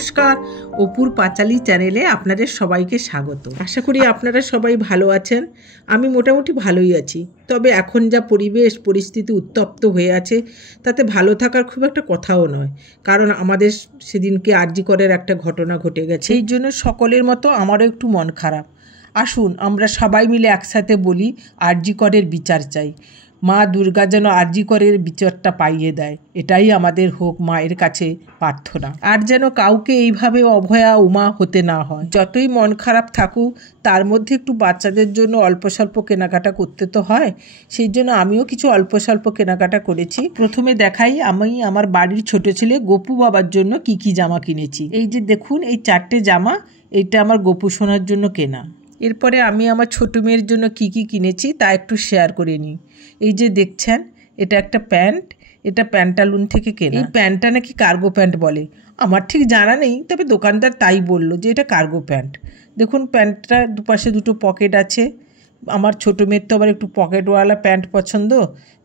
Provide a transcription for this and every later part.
নমস্কার, অপুর পাঁচালী চ্যানেলে আপনাদের সবাইকে স্বাগত। আশা করি আপনারা সবাই ভালো আছেন। আমি মোটামুটি ভালোই আছি, তবে এখন যা পরিবেশ পরিস্থিতি উত্তপ্ত হয়ে আছে তাতে ভালো থাকার খুব একটা কথাও নয়, কারণ আমাদের সেদিনকে আরজি করের একটা ঘটনা ঘটে গেছে। এই জন্য সকলের মতো আমারও একটু মন খারাপ। আসুন আমরা সবাই মিলে একসাথে বলি আরজি করের বিচার চাই। মা দুর্গা যেন আরজি করের বিচারটা পাইয়ে দেয়, এটাই আমাদের হোক মায়ের কাছে প্রার্থনা। আর যেন কাউকে এইভাবে অভয়া উমা হতে না হয়। যতই মন খারাপ থাকুক তার মধ্যে একটু বাচ্চাদের জন্য অল্প স্বল্প কেনাকাটা করতে তো হয়, সেই জন্য আমিও কিছু অল্প স্বল্প কেনাকাটা করেছি। প্রথমে দেখাই আমি আমার বাড়ির ছোট ছেলে গপু বাবার জন্য কি কি জামা কিনেছি। এই যে দেখুন, এই 4টে জামা, এইটা আমার গপু সোনার জন্য কেনা। এরপরে আমি আমার ছোটো মেয়ের জন্য কি কি কিনেছি তা একটু শেয়ার করে নিই। এই যে দেখছেন, এটা একটা প্যান্ট, এটা প্যান্টালুন থেকে কেনা। এই প্যান্টটা নাকি কার্গো প্যান্ট বলে, আমার ঠিক জানা নেই, তবে দোকানদার তাই বললো যে এটা কার্গো প্যান্ট। দেখুন প্যান্টটা দুপাশে দুটো পকেট আছে। আমার ছোটো মেয়ের তো আবার একটু পকেটওয়ালা প্যান্ট পছন্দ,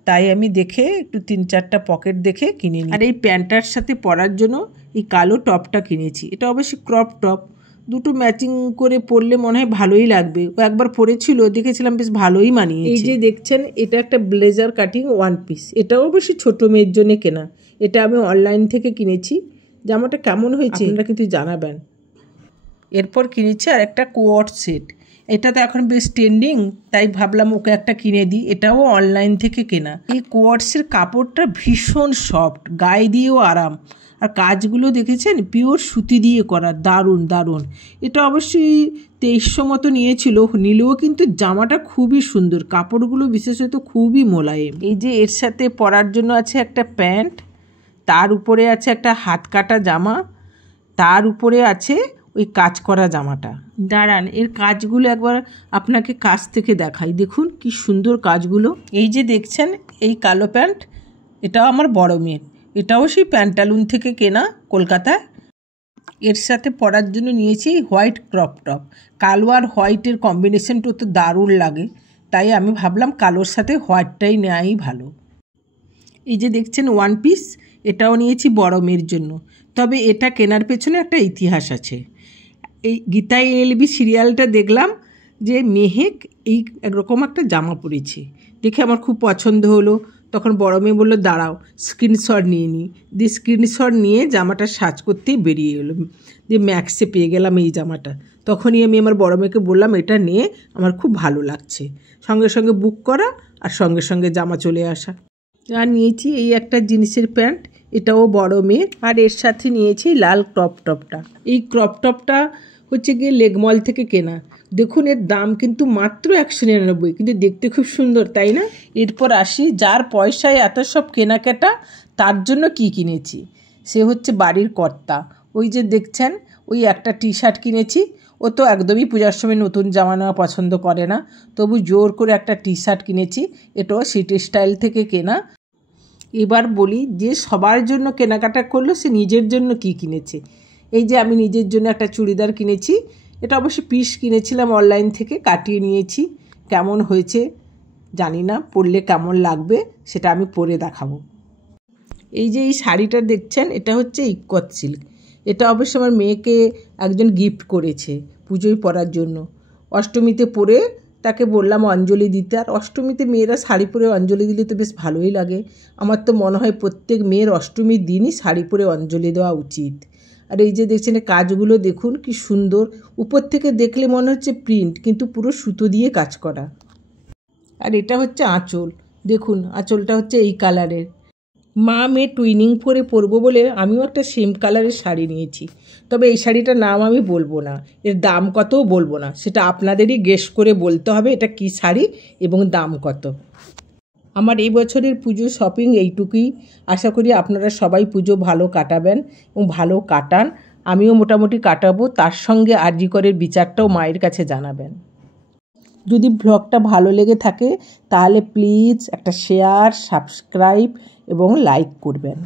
তাই আমি দেখে একটু 3-4টা পকেট দেখে কিনে নিই। আর এই প্যান্টটার সাথে পরার জন্য এই কালো টপটা কিনেছি। এটা অবশ্যই ক্রপ টপ, দুটো ম্যাচিং করে পরলে মনে হয় ভালোই লাগবে। ও একবার পরেছিল, দেখেছিলাম বেশ ভালোই মানিয়েছে। এই যে দেখছেন, এটা একটা ব্লেজার কাটিং ওয়ান পিস, এটাও অবশ্যই ছোটো মেয়ের জন্য কেনা। এটা আমি অনলাইন থেকে কিনেছি। জামাটা কেমন হয়েছে আপনারা কিন্তু জানাবেন। এরপর কিনেছি আর একটা কোয়ার্ড সেট, এটা তো এখন বেশ ট্রেন্ডিং, তাই ভাবলাম ওকে একটা কিনে দিই। এটাও অনলাইন থেকে কেনা। এই কোয়ার্ডসের কাপড়টা ভীষণ সফট, গায়ে দিয়েও আরাম, আর কাজগুলো দেখেছেন পিওর সুতি দিয়ে করা, দারুণ দারুণ। এটা অবশ্যই 2300 মতো নিলেও কিন্তু জামাটা খুবই সুন্দর, কাপড়গুলো বিশেষত খুবই মোলায়েম। এই যে এর সাথে পরার জন্য আছে একটা প্যান্ট, তার উপরে আছে একটা হাত কাটা জামা, তার উপরে আছে ওই কাজ করা জামাটা। দাঁড়ান, এর কাজগুলো একবার আপনাকে কাছ থেকে দেখাই। দেখুন কি সুন্দর কাজগুলো। এই যে দেখছেন, এই কালো প্যান্ট, এটাও আমার বড় মেয়ের, এটাও সেই প্যান্টালুন থেকে কেনা কলকাতায়। এর সাথে পরার জন্য নিয়েছি হোয়াইট ক্রপ টপ। কালো আর হোয়াইটের কম্বিনেশনটা তো দারুণ লাগে, তাই আমি ভাবলাম কালোর সাথে হোয়াইটটাই নেওয়াই ভালো। এই যে দেখছেন ওয়ান পিস, এটাও নিয়েছি বড় মেয়ের জন্য, তবে এটা কেনার পেছনে একটা ইতিহাস আছে। এই গীতা এলবি সিরিয়ালটা দেখলাম যে মেহেক এই একরকম একটা জামা পরেছে, দেখে আমার খুব পছন্দ হলো। তখন বড় মেয়ে বললো দাঁড়াও স্ক্রিনশট নিয়ে নিই, দিয়ে স্ক্রিনশট নিয়ে জামাটা সার্চ করতেই বেরিয়ে এলো, দিয়ে ম্যাক্সে পেয়ে গেলাম এই জামাটা। তখনই আমি আমার বড় মেয়েকে বললাম এটা নিয়ে আমার খুব ভালো লাগছে, সঙ্গে সঙ্গে বুক করা আর সঙ্গে সঙ্গে জামা চলে আসা। আর নিয়েছি এই একটা জিন্সের প্যান্ট, এটাও বড় মেয়ের, আর এর সাথে নিয়েছি লাল ক্রপ টপটা। এই ক্রপ টপটা হচ্ছে গিয়ে লেগমল থেকে কেনা। দেখুন এর দাম কিন্তু মাত্র 199, কিন্তু দেখতে খুব সুন্দর, তাই না? এরপর আসি যার পয়সায় এত সব কেনাকাটা, তার জন্য কি কিনেছি। সে হচ্ছে বাড়ির কর্তা। ওই যে দেখছেন, ওই একটা টি শার্ট কিনেছি। ও তো একদমই পূজার সময় নতুন জামা নেওয়া পছন্দ করে না, তবু জোর করে একটা টি শার্ট কিনেছি, এটাও সিটি স্টাইল থেকে কেনা। এবার বলি যে সবার জন্য কেনাকাটা করলো, সে নিজের জন্য কি কিনেছে। এই যে আমি নিজের জন্য একটা চুড়িদার কিনেছি, এটা অবশ্যই পিস কিনেছিলাম অনলাইন থেকে, কাটিয়ে নিয়েছি। কেমন হয়েছে জানি না, পরলে কেমন লাগবে সেটা আমি পরে দেখাবো। এই যে এই শাড়িটা দেখছেন, এটা হচ্ছে ইক্কত সিল্ক। এটা অবশ্য আমার মেয়েকে একজন গিফট করেছে পুজোয় পরার জন্য। অষ্টমীতে পরে তাকে বললাম অঞ্জলি দিতে, আর অষ্টমীতে মেয়েরা শাড়ি পরে অঞ্জলি দিলে তো বেশ ভালোই লাগে। আমার তো মনে হয় প্রত্যেক মেয়ের অষ্টমীর দিনই শাড়ি পরে অঞ্জলি দেওয়া উচিত। আর এই যে দেখছেন কাজগুলো দেখুন কি সুন্দর, উপর থেকে দেখলে মনে হচ্ছে প্রিন্ট, কিন্তু পুরো সুতো দিয়ে কাজ করা। আর এটা হচ্ছে আঁচল, দেখুন আঁচলটা হচ্ছে এই কালারের। মা মেয়ে টুইনিং করে পরবো বলে আমিও একটা সেম কালারের শাড়ি নিয়েছি, তবে এই শাড়িটার নাম আমি বলবো না, এর দাম কতও বলবো না, সেটা আপনাদেরই গেস করে বলতে হবে এটা কি শাড়ি এবং দাম কত। আমার এই বছরের পুজো শপিং এইটুকুই। আশা করি আপনারা সবাই পুজো ভালো কাটাবেন এবং ভালো কাটান, আমিও মোটামুটি কাটাবো। তার সঙ্গে আরজি করের বিচারটাও মায়ের কাছে জানাবেন। যদি ব্লগটা ভালো লেগে থাকে তাহলে প্লিজ একটা শেয়ার, সাবস্ক্রাইব এবং লাইক করবেন।